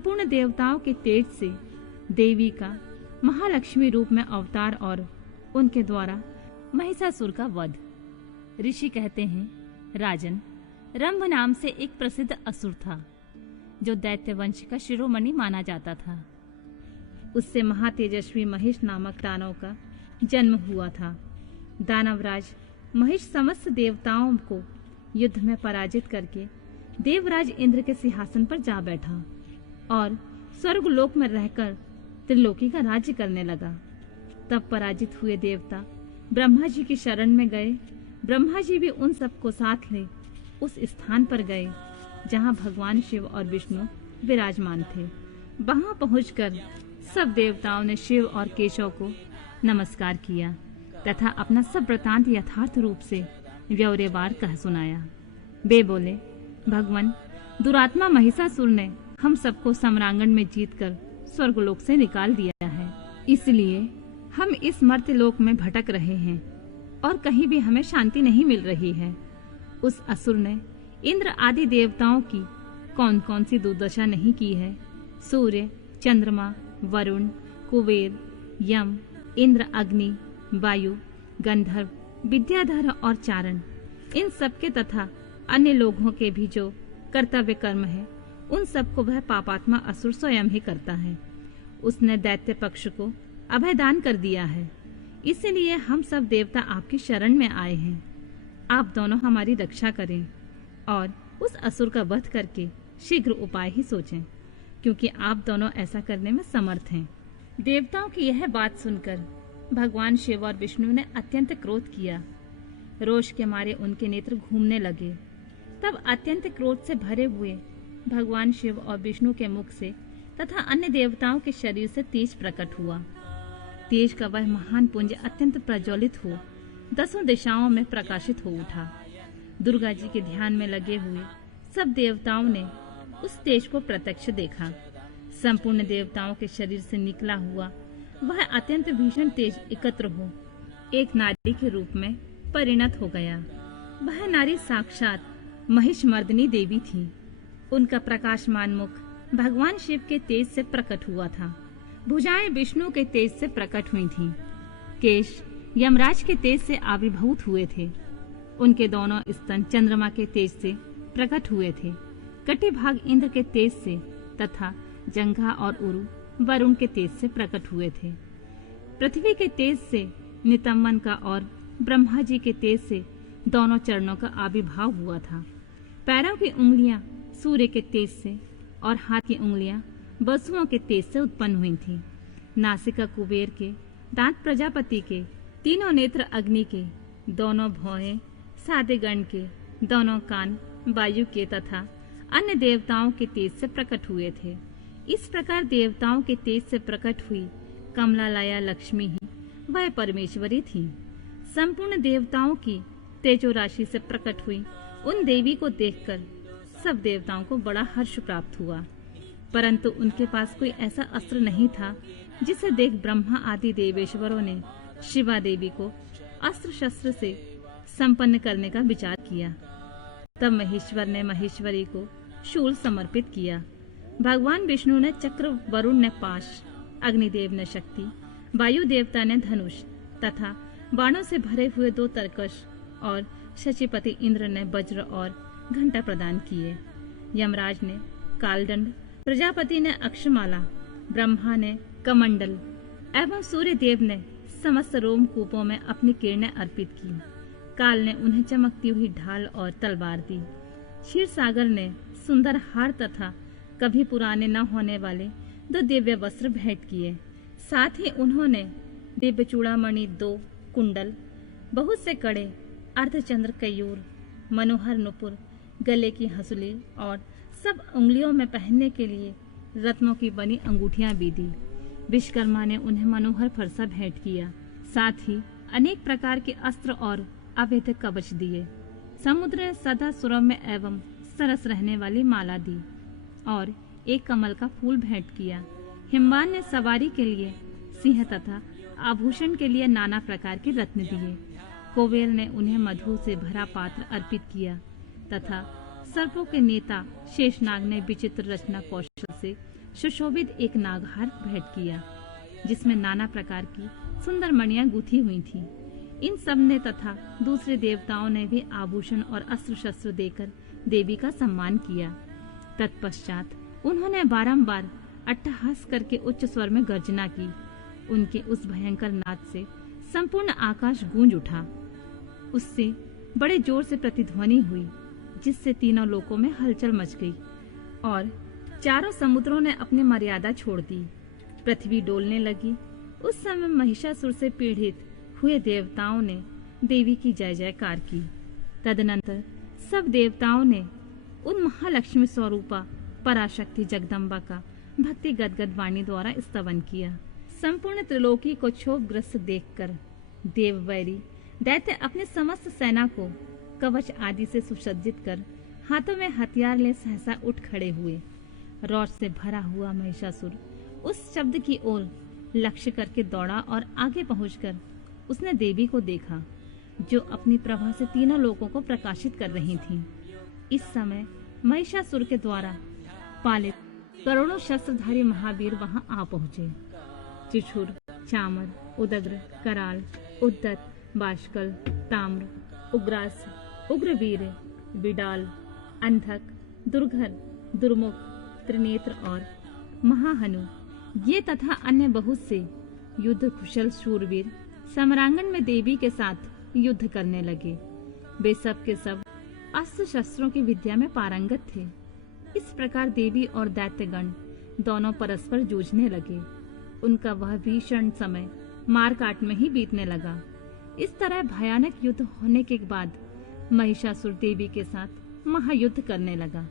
संपूर्ण देवताओं के तेज से देवी का महालक्ष्मी रूप में अवतार और उनके द्वारा महिषासुर का वध। ऋषि कहते हैं, राजन, रंभ नाम से एक प्रसिद्ध असुर था जो दैत्य वंश का शिरोमणि माना जाता था। उससे महातेजस्वी महिष नामक दानव का जन्म हुआ था। दानवराज महिष समस्त देवताओं को युद्ध में पराजित करके देवराज इंद्र के सिंहासन पर जा बैठा और स्वर्गलोक में रहकर त्रिलोकी का राज्य करने लगा। तब पराजित हुए देवता ब्रह्मा जी की शरण में गए। ब्रह्मा जी भी उन सबको साथ ले उस स्थान पर गए जहां भगवान शिव और विष्णु विराजमान थे। वहां पहुंचकर सब देवताओं ने शिव और केशव को नमस्कार किया तथा अपना सब वृतांत यथार्थ रूप से व्यवरेवार कह सुनाया। वे बोले, भगवान, दुरात्मा महिषासुर ने हम सबको सम्रांगण में जीतकर स्वर्गलोक से निकाल दिया है, इसलिए हम इस मर्त्यलोक में भटक रहे हैं और कहीं भी हमें शांति नहीं मिल रही है। उस असुर ने इंद्र आदि देवताओं की कौन कौन सी दुर्दशा नहीं की है। सूर्य, चंद्रमा, वरुण, कुबेर, यम, इंद्र, अग्नि, वायु, गंधर्व, विद्याधर और चारण, इन सबके तथा अन्य लोगों के भी जो कर्तव्य कर्म है, उन सबको वह पापात्मा असुर स्वयं ही करता है। उसने दैत्य पक्ष को अभयदान कर दिया है, इसलिए हम सब देवता आपकी शरण में आए हैं। आप दोनों हमारी रक्षा करें और उस असुर का वध करके शीघ्र उपाय ही सोचें, क्योंकि आप दोनों ऐसा करने में समर्थ हैं। देवताओं की यह बात सुनकर भगवान शिव और विष्णु ने अत्यंत क्रोध किया। रोष के मारे उनके नेत्र घूमने लगे। तब अत्यंत क्रोध से भरे हुए भगवान शिव और विष्णु के मुख से तथा अन्य देवताओं के शरीर से तेज प्रकट हुआ। तेज का वह महान पुंज अत्यंत प्रज्वलित हो 10 दिशाओं में प्रकाशित हो उठा। दुर्गा जी के ध्यान में लगे हुए सब देवताओं ने उस तेज को प्रत्यक्ष देखा। संपूर्ण देवताओं के शरीर से निकला हुआ वह अत्यंत भीषण तेज एकत्र हो एक नारी के रूप में परिणत हो गया। वह नारी साक्षात महिषमर्दिनी देवी थी। उनका प्रकाशमान मुख भगवान शिव के तेज से प्रकट हुआ था। भुजाएं विष्णु के तेज से प्रकट हुई थीं। केश यमराज के तेज से आविर्भूत हुए थे। उनके दोनों स्तन चंद्रमा के तेज से प्रकट हुए थे। कटी भाग इंद्र के तेज से तथा जंघा और उरु वरुण के तेज से प्रकट हुए थे। पृथ्वी के तेज से नितंबन का और ब्रह्मा जी के तेज से दोनों चरणों का आविर्भाव हुआ था। पैरों की उंगलियां सूर्य के तेज से और हाथ की उंगलियां वसुओं के तेज से उत्पन्न हुई थीं। नासिका कुबेर के, दांत प्रजापति के, तीनों नेत्र अग्नि के, दोनों भौहें सादे गण के, दोनों कान वायु के तथा अन्य देवताओं के तेज से प्रकट हुए थे। इस प्रकार देवताओं के तेज से प्रकट हुई कमलालया लक्ष्मी ही वह परमेश्वरी थी। संपूर्ण देवताओं की तेजो राशि से प्रकट हुई उन देवी को देखकर सब देवताओं को बड़ा हर्ष प्राप्त हुआ, परंतु उनके पास कोई ऐसा अस्त्र नहीं था जिसे देख ब्रह्मा आदि देवेश्वरों ने शिवा देवी को अस्त्र शस्त्र से संपन्न करने का विचार किया। तब महेश्वर ने महेश्वरी को शूल समर्पित किया। भगवान विष्णु ने चक्र, वरुण ने पाश, अग्निदेव ने शक्ति, वायु देवता ने धनुष तथा बाणों से भरे हुए 2 तरकश और शचीपति इंद्र ने वज्र और घंटा प्रदान किए। यमराज ने कालदंड, प्रजापति ने अक्षमाला, ब्रह्मा ने कमंडल एवं सूर्य देव ने समस्त रोमकूपों में अपनी किरणें अर्पित की। काल ने उन्हें चमकती हुई ढाल और तलवार दी। क्षीर सागर ने सुंदर हार तथा कभी पुराने न होने वाले 2 दिव्य वस्त्र भेंट किए। साथ ही उन्होंने दिव्य चूड़ामणि, 2 कुंडल, बहुत से कड़े, अर्धचंद्र कयूर, मनोहर नुपुर, गले की हंसुली और सब उंगलियों में पहनने के लिए रत्नों की बनी अंगूठियां भी दी। विश्वकर्मा ने उन्हें मनोहर फरसा भेंट किया। साथ ही अनेक प्रकार के अस्त्र और अवैध कवच दिए। समुद्र ने सदा सुरम्य एवं सरस रहने वाली माला दी और एक कमल का फूल भेंट किया। हिमवान ने सवारी के लिए सिंह तथा आभूषण के लिए नाना प्रकार के रत्न दिए। कुबेर ने उन्हें मधु से भरा पात्र अर्पित किया तथा सर्पों के नेता शेषनाग ने विचित्र रचना कौशल से सुशोभित एक नागहार भेंट किया, जिसमें नाना प्रकार की सुंदर मणियां गूंथी हुई थी। इन सब ने तथा दूसरे देवताओं ने भी आभूषण और अस्त्र शस्त्र देकर देवी का सम्मान किया। तत्पश्चात उन्होंने बारंबार अट्टहास करके उच्च स्वर में गर्जना की। उनके उस भयंकर नाद से संपूर्ण आकाश गूंज उठा। उससे बड़े जोर से प्रतिध्वनि हुई, जिससे तीनों लोकों में हलचल मच गई और चारों समुद्रों ने अपनी मर्यादा छोड़ दी। पृथ्वी डोलने लगी। उस समय महिषासुर से पीड़ित हुए देवताओं ने देवी की जय जयकार की। तदनंतर सब देवताओं ने उन महालक्ष्मी स्वरूपा पराशक्ति जगदम्बा का भक्ति गदगद वाणी द्वारा स्तवन किया। संपूर्ण त्रिलोकी को क्षोभग्रस्त देखकर देववैरी दैत्य अपने समस्त सेना को कवच आदि से सुसज्जित कर हाथों में हथियार ले सहसा उठ खड़े हुए। रोष से भरा हुआ महिषासुर उस शब्द की ओर लक्ष्य करके दौड़ा और आगे पहुंचकर उसने देवी को देखा, जो अपनी प्रभा से तीनों लोगों को प्रकाशित कर रही थीं। इस समय महिषासुर के द्वारा पालित करोड़ों शस्त्रधारी महावीर वहां आ पहुंचे। चिछुर, चामर, उदग्र, कराल, उद्दत, बाष्कल, ताम्र, उग्रास, उग्रवीर, बिडाल, अंधक, दुर्घर, दुर्मुख, त्रिनेत्र और महाहनु, ये तथा अन्य बहुत से युद्ध कुशल शूरवीर समरांगण में देवी के साथ युद्ध करने लगे। वे सब के सब अस्त्र शस्त्रों की विद्या में पारंगत थे। इस प्रकार देवी और दैत्यगण दोनों परस्पर जूझने लगे। उनका वह भीषण समय मार काट में ही बीतने लगा। इस तरह भयानक युद्ध होने के बाद महिषासुर देवी के साथ महायुद्ध करने लगा।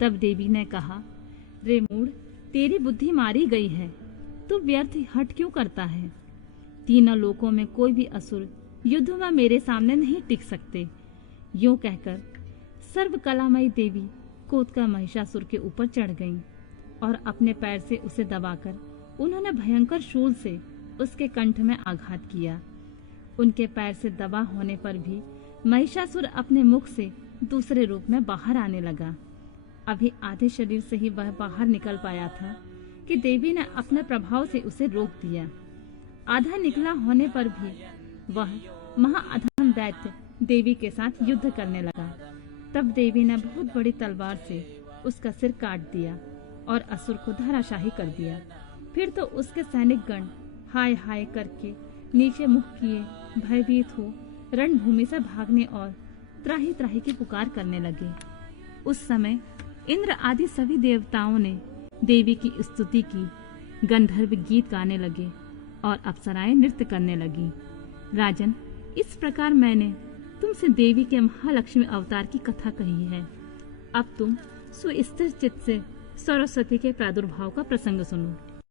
तब देवी ने कहा, रे मूढ़, तेरी बुद्धि मारी गई है। तू व्यर्थ हट क्यों करता है? तीनों लोकों में कोई भी असुर युद्ध में मेरे सामने नहीं टिक सकते। यूं कहकर सर्व कलामयी देवी कूदकर महिषासुर के ऊपर चढ़ गईं और अपने पैर से उसे दबाकर उन्होंने भयंकर शूल से उसके कंठ में आघात किया। उनके पैर से दबा होने पर भी महिषासुर अपने मुख से दूसरे रूप में बाहर आने लगा। अभी आधे शरीर से ही वह बाहर निकल पाया था कि देवी ने अपने प्रभाव से उसे रोक दिया। आधा निकला होने पर भी वह महाअधम दैत्य देवी के साथ युद्ध करने लगा। तब देवी ने बहुत बड़ी तलवार से उसका सिर काट दिया और असुर को धराशाही कर दिया। फिर तो उसके सैनिकगण हाय हाय करके नीचे मुख किए भयभीत हो रणभूमि से भागने और त्राही त्राही की पुकार करने लगे। उस समय इंद्र आदि सभी देवताओं ने देवी की स्तुति की, गंधर्व गीत गाने लगे और अप्सराएं नृत्य करने लगी। राजन, इस प्रकार मैंने तुमसे देवी के महालक्ष्मी अवतार की कथा कही है। अब तुम सुस्थिर चित्त से सरस्वती के प्रादुर्भाव का प्रसंग सुनो।